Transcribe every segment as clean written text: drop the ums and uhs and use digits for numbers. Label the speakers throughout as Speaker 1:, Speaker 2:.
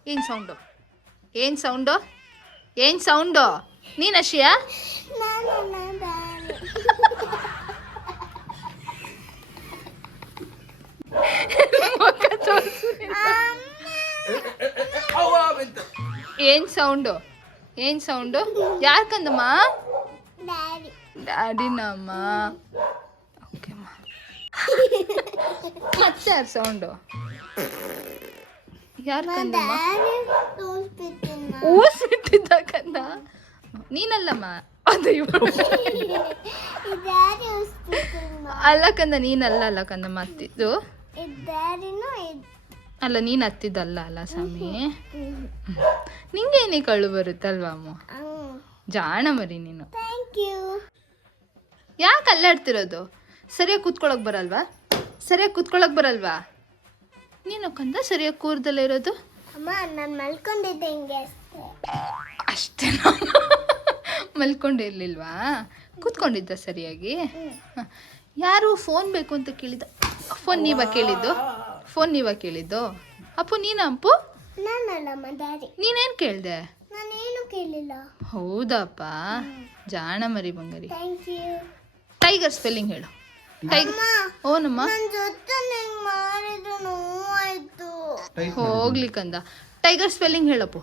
Speaker 1: ಏನು ಸೌಂಡು ನೀನು ಅಶಿಯಾ ಏನು ಸೌಂಡು ಯಾರು ಕಂದಮ್ಮ ಡ್ಯಾಡಿನಮ್ಮ ಓಕೆಮ್ಮ ಮತ್ತೆ ಯಾರು ಸೌಂಡು ಯಾರು ಕಂದಮ್ಮ ಊಸ್ ಬಿಟ್ಟಿದ್ದ ಕಂದ ನೀನಲ್ಲಮ್ಮ ಅದು ಅಲ್ಲ ಕಂದ ನೀನಲ್ಲ ಕಂದಮ್ಮ ಹತ್ತಿದ್ದು ಅಲ್ಲ ನೀನು ಹತ್ತಿದ್ದಲ್ಲ ಅಲ್ಲ ಸ್ವಾಮಿ ನಿಂಗೇನೇ ಕಳ್ಳು ಬರುತ್ತಲ್ವಾ ಅಮ್ಮ ಜಾಣ ಮರಿ ನೀನು ಯಾಕೆ ಅಲ್ಲಾಡ್ತಿರೋದು ಸರಿಯಾಗಿ ಕೂತ್ಕೊಳಕ್ ಬರಲ್ವಾ ನೀನು ಕಂದ ಸರಿಯಾಗಿ ಕೂರ್ದಲ್ಲೇ ಇರೋದು ಅಷ್ಟೇ ಮಲ್ಕೊಂಡಿರ್ಲಿಲ್ವಾ ಕೂತ್ಕೊಂಡಿದ್ದ ಸರಿಯಾಗಿ ಯಾರು ಫೋನ್ ಬೇಕು ಅಂತ ಕೇಳಿದ ಫೋನ್ ನೀವ ಕೇಳಿದ್ದು ಅಪ್ಪು ನೀನ ಅಪ್ಪು ನೀನೇನು ಕೇಳಿದೆ ಹೌದಪ್ಪ ಜಾಣ ಮರಿ ಬಂಗಾರಿ ಟೈಗರ್ ಸ್ಪೆಲ್ಲಿಂಗ್ ಹೇಳು ಓನಮ್ಮ ಹೋಗ್ಲಿ ಕಂದ ಟೈಗರ್ ಸ್ಪೆಲ್ಲಿಂಗ್ ಹೇಳಪ್ಪು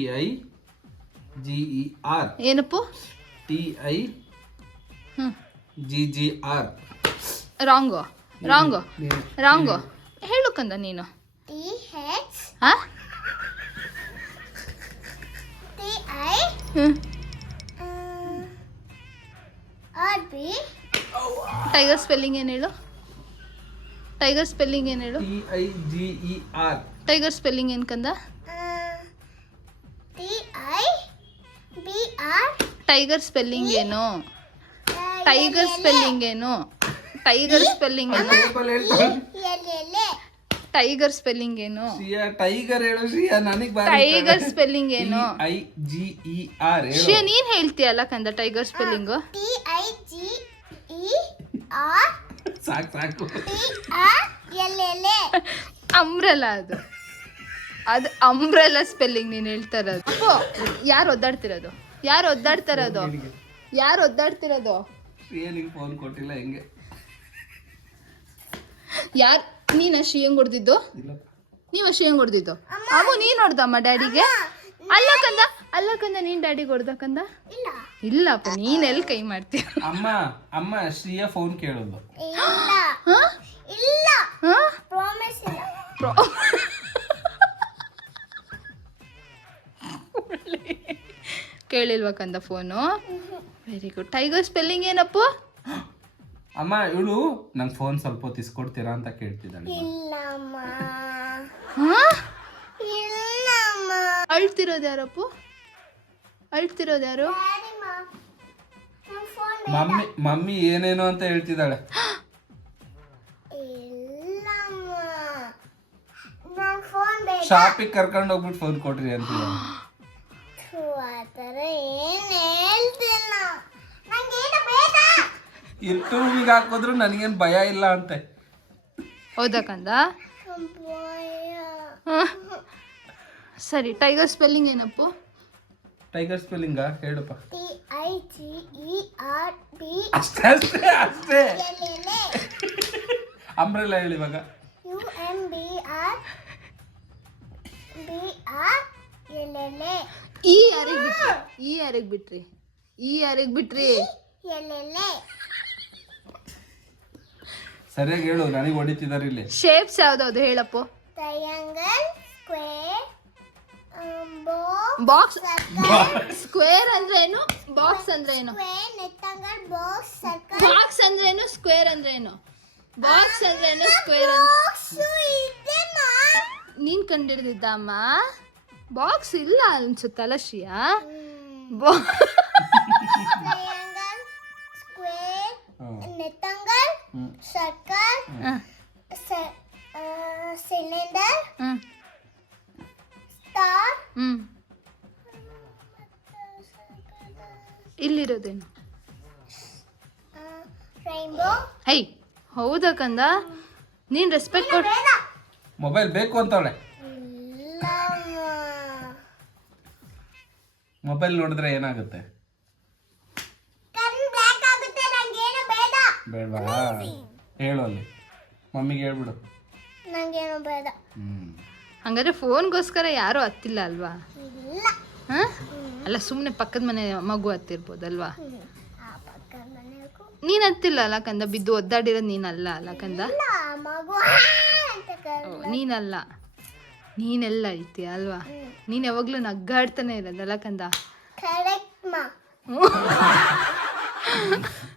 Speaker 2: TIGER
Speaker 1: ಏನಪ್ಪು
Speaker 2: TIGGR
Speaker 1: ರಾಂಗು ಹೇಳು ಕಂದ ನೀನು ಟೈಗರ್ ಸ್ಪೆಲ್ಲಿಂಗ್ ಏನು ಹೇಳು
Speaker 2: TIGER
Speaker 1: ಟೈಗರ್ ಸ್ಪೆಲ್ಲಿಂಗ್ ಏನು ಕಂದ ಟೈಗರ್ ಸ್ಪೆಲ್ಲಿಂಗ್ ಏನು ಟೈಗರ್ ಸ್ಪೆಲ್ಲಿಂಗ್ ಏನು ಟೈಗರ್ ಸ್ಪೆಲ್ಲಿಂಗ್ ಏನು
Speaker 2: ಟೈಗರ್ ಹೇಳು ಶ್ರೀಯಾ ನನಗೆ
Speaker 1: ಟೈಗರ್ ಸ್ಪೆಲ್ಲಿಂಗ್ ಏನು
Speaker 2: TIGER
Speaker 1: ಶ್ರೀಯಾ ನೀನ್ ಹೇಳ್ತೀಯಲ್ಲ ಕಂದ ಟೈಗರ್ ಸ್ಪೆಲ್ಲಿಂಗ್
Speaker 2: ಸಾಕು
Speaker 1: ಅಂಬ್ರೆಲಾ ಅದು ಅಂಬ್ರೆಲಾ ಸ್ಪೆಲ್ಲಿಂಗ್ ನೀನು ಹೇಳ್ತಾ ಇರೋದು ಯಾರು ಒದ್ದಾಡ್ತಿರೋದು
Speaker 2: ಶ್ರೀಯನಿಗೆ ಫೋನ್ ಕೊಟ್ಟಿಲ್ಲ ಹೆಂಗೆ
Speaker 1: ಯಾರು ನೀನ ಶ್ರೀಯಂಗ್ ಹೊಡೆದಿದ್ದು ಅವು ನೀನು ಹೊಡೆದಮ್ಮ ಡ್ಯಾಡಿಗೆ ಅಲ್ಲ ಕಂದ ನೀನ್ ಡ್ಯಾಡಿಗೆ ಹೊಡೆದ ಕಂದ ಇಲ್ಲಪ್ಪ ನೀನ್ ಎಲ್ಲಿ ಕೈ ಮಾಡ್ತೀಯ
Speaker 2: ಅಮ್ಮ ಶ್ರೀಯಾ ಫೋನ್ ಕೇಳೋದು
Speaker 1: ಕೇಳಿಲ್ವಾ ಕಂದ phone very good tiger spelling ಏನಪ್ಪು
Speaker 2: ಅಮ್ಮ ಇವಳು ನಂಗೆ ಫೋನ್ ಸ್ವಲ್ಪ ಹೊತ್ತು ಇಸ್ಕೊಡ್ತೀರಾ ಅಂತ ಕೇಳ್ತಿದ್ದಾಳೆ
Speaker 1: ಅಳ್ತಿರೋದು ಯಾರಪ್ಪು ಯಾರು
Speaker 2: ಮಮ್ಮಿ ಏನೇನೋ ಅಂತ ಹೇಳ್ತಿದ್ದಾಳೆ ಶಾಪಿಗೆ ಕರ್ಕೊಂಡು ಹೋಗ್ಬಿಟ್ಟು ಫೋನ್ ಕೊಟ್ರಿ ಅಂತ ಯೂಟ್ಯೂಬಿಗೆ ಹಾಕಿದ್ರು ನನಗೇನು ಭಯ ಇಲ್ಲ ಅಂತೆ
Speaker 1: ಹೌದಾ ಕಂದ ಸರಿ ಟೈಗರ್ ಸ್ಪೆಲ್ಲಿಂಗ್ ಏನಪ್ಪು
Speaker 2: ಟೈಗರ್ ಸ್ಪೆಲ್ಲಿಂಗಾ ಹೇಳಪ್ಪ ಅಷ್ಟೇ ಅಂಬ್ರೆಲಾ ಹೇಳಿ ಇವಾಗ
Speaker 1: ಯಾರಿಗೆ ಬಿಟ್ರಿ
Speaker 2: ಸರಿಯಾಗಿ ಹೇಳು ನನಗೆ ಹೊಡಿತಿದ್ದಾರೆ ಇಲ್ಲಿ
Speaker 1: ಶೇಪ್ಸ್ ಯಾವ್ದು ಹೇಳಪ್ಪು ಬಾಕ್ಸ್ ಸ್ಕ್ವೇರ್ ಅಂದ್ರೆ ಏನು ಬಾಕ್ಸ್ ಅಂದ್ರೆ ಏನು ಬಾಕ್ಸ್ ಅಂದ್ರೆ ಏನು ಸ್ಕ್ವೇರ್ ಅಂದ್ರೆ ಏನು ಬಾಕ್ಸ್ ಅಂದ್ರೆ ಏನು ಸ್ಕ್ವೇರ್ ನೀನ್ ಕಂಡಿಡ್ದಿದ್ದ ಅಮ್ಮ ಬಾಕ್ಸ್ ಇಲ್ಲ ಅನ್ಸುತ್ತಲ್ಲ ಶ್ರೀಯಾ
Speaker 3: ಸಿಲಿಂಡರ್ ಸ್ಟಾರ್
Speaker 1: ಇಲ್ಲಿರೋದೇನು
Speaker 3: ರೈನ್ಬೋ
Speaker 1: ಹೈ ಹೌದಾ ಕಂದ ನೀನ್ ರೆಸ್ಪೆಕ್ಟ್ ಕೊಟ್ಟು
Speaker 2: ಮೊಬೈಲ್ ಬೇಕು ಅಂತವಳೆ ಮೊಬೈಲ್ ನೋಡಿದ್ರೆ ಏನಾಗುತ್ತೆ? ಬೇಡವಾ? ಹೇಳು ಅಲ್ಲಿ ಮಮ್ಮಿಗೆ ಹೇಳ್ಬಿಡು.
Speaker 3: ನಂಗೇನು ಬೇಡ.
Speaker 1: ಹಂಗಾದ್ರೆ ಫೋನ್ಗೋಸ್ಕರ ಯಾರು ಹತ್ತಿಲ್ಲ ಅಲ್ವಾ? ಹಾ ಅಲ್ಲ, ಸುಮ್ಮನೆ ಪಕ್ಕದ ಮನೆ ಮಗು ಹತ್ತಿರ್ಬೋದಲ್ವಾ? ನೀನ್ ಹತ್ತಿಲ್ಲ ಅಲ್ಲ ಕಂದ, ಬಿದ್ದು ಒದ್ದಾಡಿರೋದು ನೀನಲ್ಲ ಅಲ್ಲ ಕಂದ? ನೀನಲ್ಲ, ನೀನೆಲ್ಲ ಐತಿ ಅಲ್ವಾ? ನೀನ್ ಯಾವಾಗ್ಲೂ ನಗ್ಗಾಡ್ತಾನೆ ಇರೋದಲ್ಲ ಕಂದ?